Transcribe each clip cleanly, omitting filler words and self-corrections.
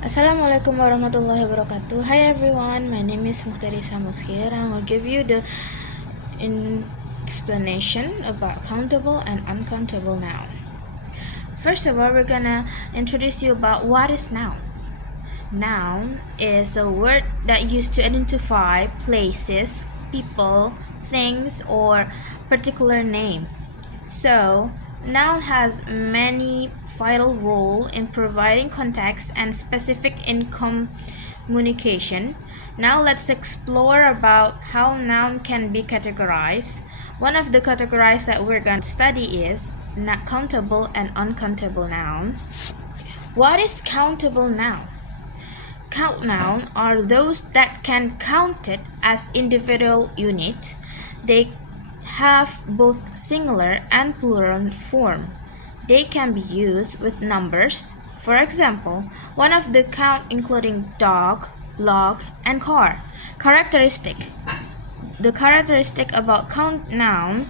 Assalamualaikum warahmatullahi wabarakatuh. Hi everyone, my name is Muhtarisa Muskir and I will give you the explanation about countable and uncountable noun. First of all, we're gonna introduce you about what is noun. Noun is a word that used to identify places, people, things, or particular name. So, noun has many vital role in providing context and specific in communication. Now let's explore about how noun can be categorized. One of the categories that we're going to study is countable and uncountable noun. What is countable noun? Count noun are those that can counted as individual unit. They have both singular and plural form. They can be used with numbers. For example, one of the count including dog, log, and car. The characteristic about count noun,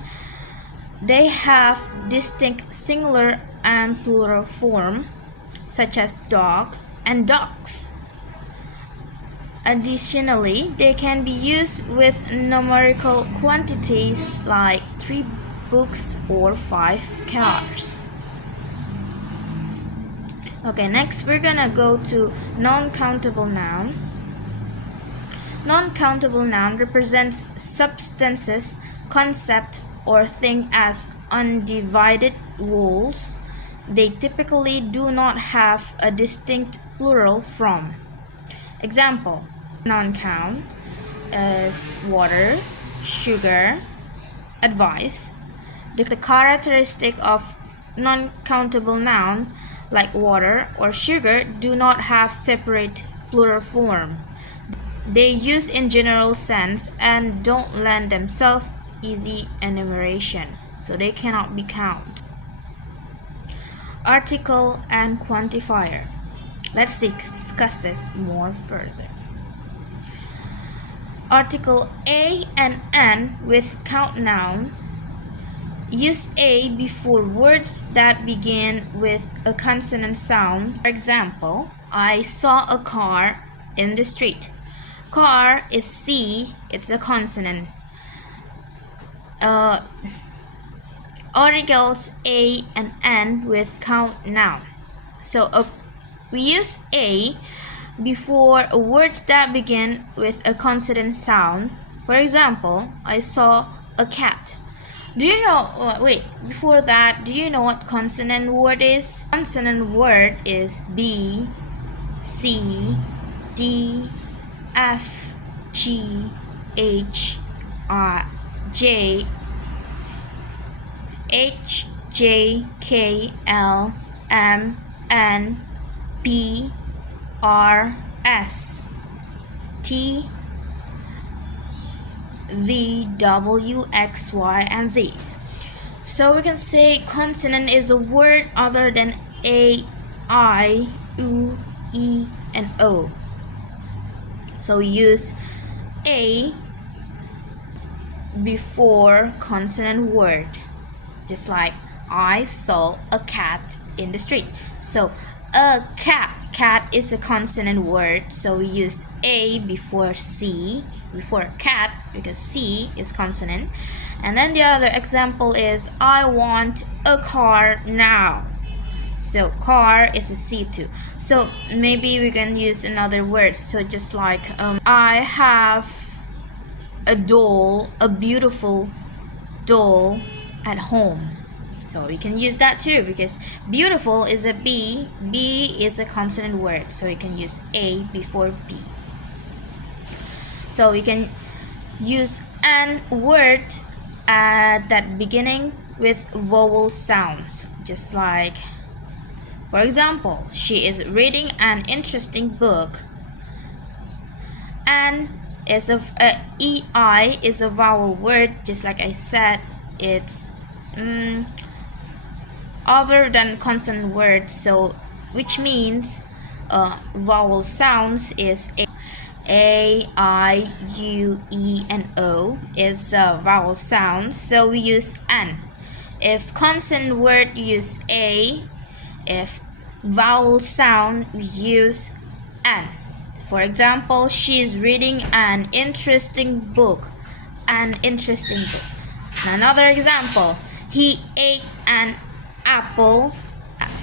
they have distinct singular and plural form, such as dog and dogs. Additionally, they can be used with numerical quantities like 3 books or 5 cars. Okay, next we're gonna go to non-countable noun. Non-countable noun represents substances, concept, or thing as undivided wholes. They typically do not have a distinct plural form. Example, non-count is water, sugar, advice. The characteristic of non-countable noun like water or sugar do not have separate plural form. They use in general sense and don't lend themselves easy enumeration, so they cannot be counted. Article and quantifier. Let's discuss this more further. Article A and N with count noun. Use A before words that begin with a consonant sound. For example, I saw a car in the street. Car is C, it's a consonant. Articles A and N with count noun. So we use A before words that begin with a consonant sound. For example, I saw a cat. Do you know, before that, do you know what consonant word is? Consonant word is B, C, D, F, G, H, J, H, J, K, L, M, N, P, R, S, T, V, W, X, Y, and Z. So we can say consonant is a word other than A, I, U, E, and O. So we use A before consonant word, just like I saw a cat in the street. So a cat is a consonant word, so we use A before C, before cat, because C is consonant. And then the other example is I want a car now. So car is a C too. So maybe we can use another word. So just like I have a doll, a beautiful doll at home. So we can use that too, because beautiful is a B. B is a consonant word, so we can use A before B. So we can use an word at that beginning with vowel sounds, just like, for example, she is reading an interesting book. And is EI is a vowel word, just like I said, it's other than consonant words, so which means vowel sounds is A, I, U, E, and O is vowel sounds, so we use N. If consonant word, use A. If vowel sound, we use an. For example, she is reading an interesting book. An interesting book. Another example, he ate an apple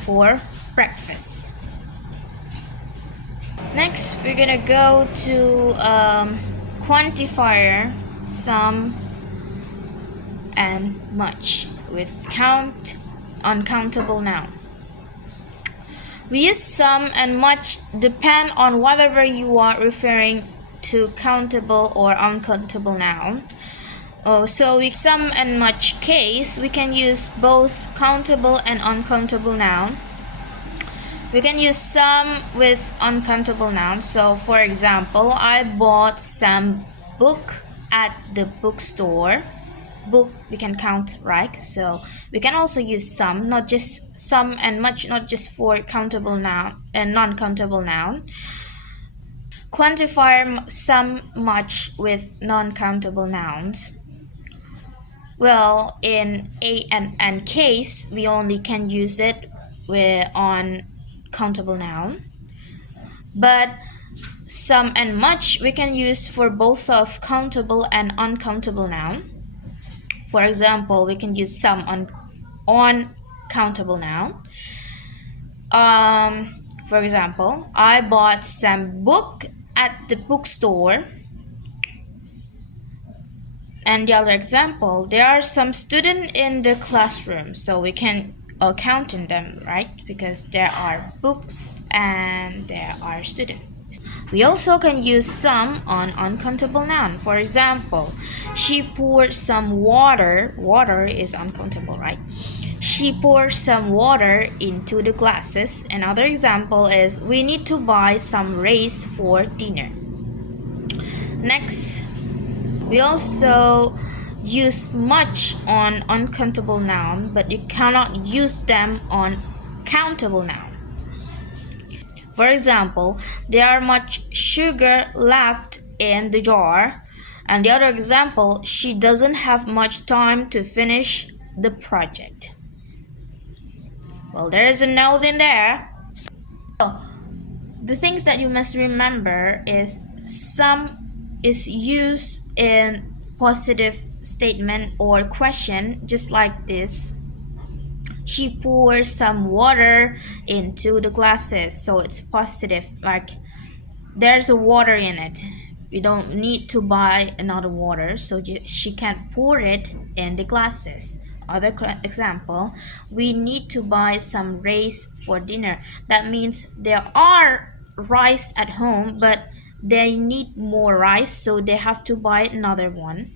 for breakfast. Next, we're gonna go to quantifier some and much with count uncountable noun. We use some and much depend on whatever you are referring to, countable or uncountable noun. So with some and much case, we can use both countable and uncountable noun. We can use some with uncountable nouns. So for example, I bought some book at the bookstore. Book we can count, right? So we can also use some, not just some and much, not just for countable noun and non-countable noun. Quantify some much with non-countable nouns. Well, in a and case, we only can use it on countable noun, but some and much we can use for both of countable and uncountable noun. For example, we can use some on countable noun. For example, I bought some book at the bookstore. And the other example, there are some students in the classroom, so we can count in them, right? Because there are books and there are students. We also can use some on uncountable noun. For example, she poured some water. Water is uncountable, right? She poured some water into the glasses. Another example is we need to buy some rice for dinner. Next, we also use much on uncountable noun, but you cannot use them on countable noun. For example, there are much sugar left in the jar. And the other example, she doesn't have much time to finish the project. Well, there is a note in there. So, the things that you must remember is some is used in positive statement or question, just like this. She pours some water into the glasses, so it's positive, like there's a water in it. You don't need to buy another water, so she can pour it in the glasses. Other example, we need to buy some rice for dinner. That means there are rice at home, but they need more rice, so they have to buy another one.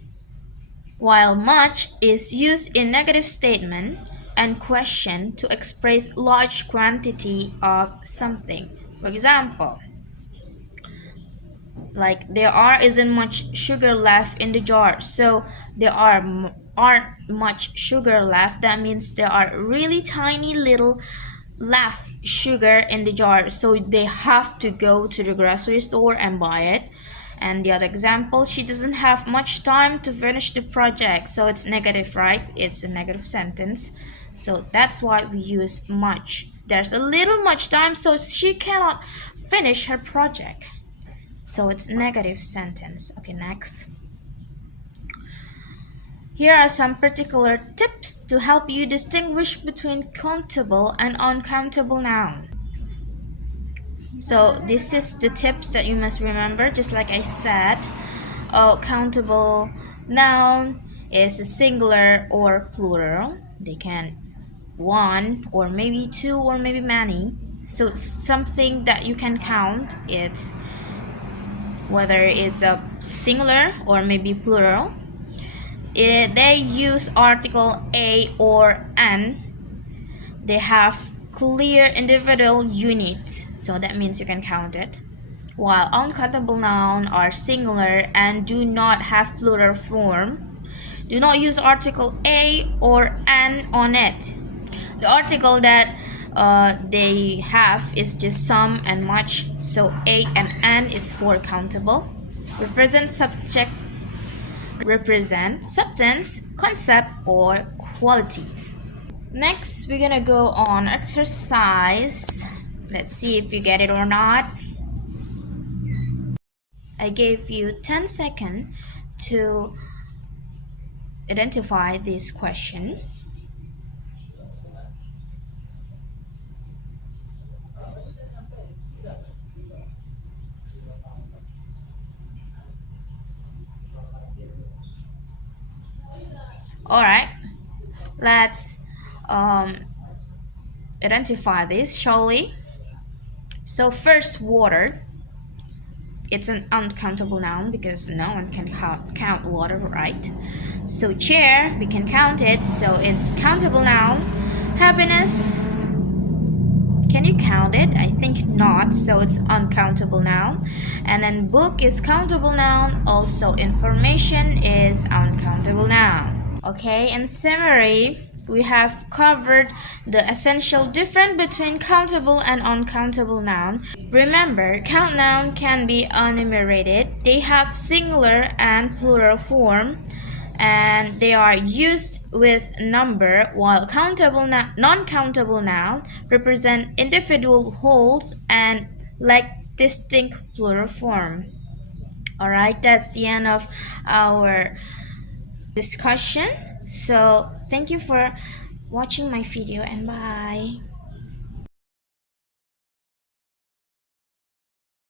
While much is used in negative statement and question to express large quantity of something. For example, like there isn't much sugar left in the jar, so there aren't much sugar left. That means there are really tiny little left sugar in the jar, so they have to go to the grocery store and buy it. And the other example, she doesn't have much time to finish the project, so it's negative, right? It's a negative sentence, so that's why we use much. There's a little much time, so she cannot finish her project, so it's negative sentence. Okay, next. Here are some particular tips to help you distinguish between countable and uncountable noun. So this is the tips that you must remember. Just like I said, countable noun is a singular or plural. They can one or maybe two or maybe many. So something that you can count, it's whether it's a singular or maybe plural. They use article a or an. They have clear individual units, so that means you can count it. While uncountable nouns are singular and do not have plural form. Do not use article a or an on it. The article that they have is just some and much, so a and an is for countable. Represent subject, represent substance, concept, or qualities. Next, we're gonna go on exercise. Let's see if you get it or not. I gave you 10 seconds to identify this question. All right, let's um, identify this, shall we? So first, water. It's an uncountable noun because no one can count water, right? So chair, we can count it, so it's countable noun. Happiness, can you count it? I think not, so it's uncountable noun. And then book is countable noun, also information is uncountable noun. Okay, in summary, we have covered the essential difference between countable and uncountable noun. Remember, count noun can be unenumerated. They have singular and plural form and they are used with number, while non-countable noun represent individual wholes and lack distinct plural form. Alright, that's the end of our discussion. So thank you for watching my video and bye.